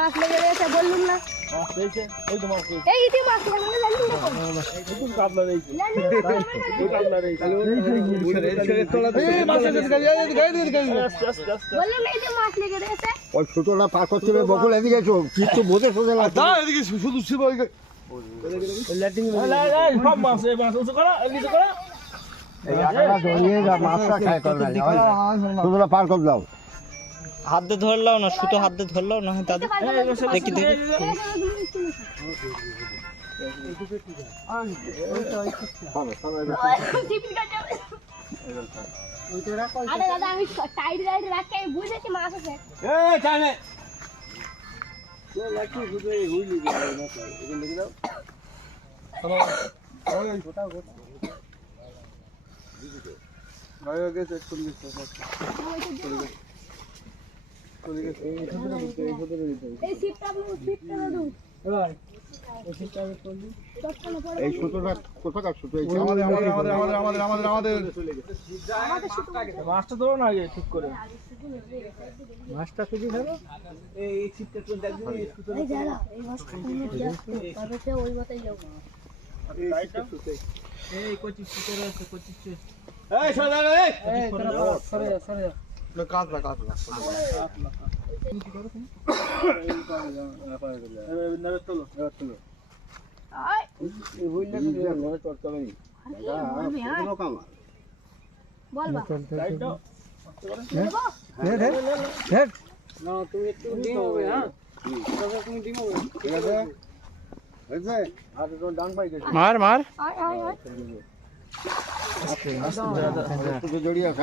মাছ লেগে রয়েছে বললুম না মাছ রয়েছে এই তো মাছ রয়েছে এই ইতি মাছ লেগে জানলুম না এই তো কাতলা রয়েছে ওই কাতলা রয়েছে এই মাছ এসে গাড়ি আস্তে আস্তে আস্তে বললুম না ইতি মাছ লেগে রয়েছে ওই ছোটটা পার করতে হবে বকুল এদিকে এসো কিছু বোঝে সোজা লাগছে দা এদিকে শুধু শিব এই সব মাছ এই মাছ উঁচু করা নিচু করা এই আকাটা ধরিয়ে যা মাছটা খায় করবে ছোটটা পার করে দাও হাত দিয়ে ধরলাও না সুতো হাত দিয়ে ধরলাও না দাদু দেখি দেখি আরে দাদা আমি টাইট গাইড রাখতে আমি বুঝেছি মাছ আছে এই টানে এই সিপটা দাদু এই ছোটটা কোথাকার ছোট এই আমাদের মাছটা ধরো না আগে ঠিক করে মাছটা খুঁজে ধরো এই ছিপটা তো দেখবি এই যারা এই মাছ খাবে সে ওই মাথায় যাও এই কচি ছিপে আছে কচি ছিপ এই সরা রে এই সরে কাতলা কাতলা নরে তোলো আয় এই হইলে তো ঘরে চড়তে হবে না কামা বলবা টাইট দাও না তুমি একটু দিও হবে হ্যাঁ তুমি দিও ঠিক আছে হয়েছে আর তো ডান পাই গেছে মার মার আয় আয় আয় একটু জড়িয়ে রাখা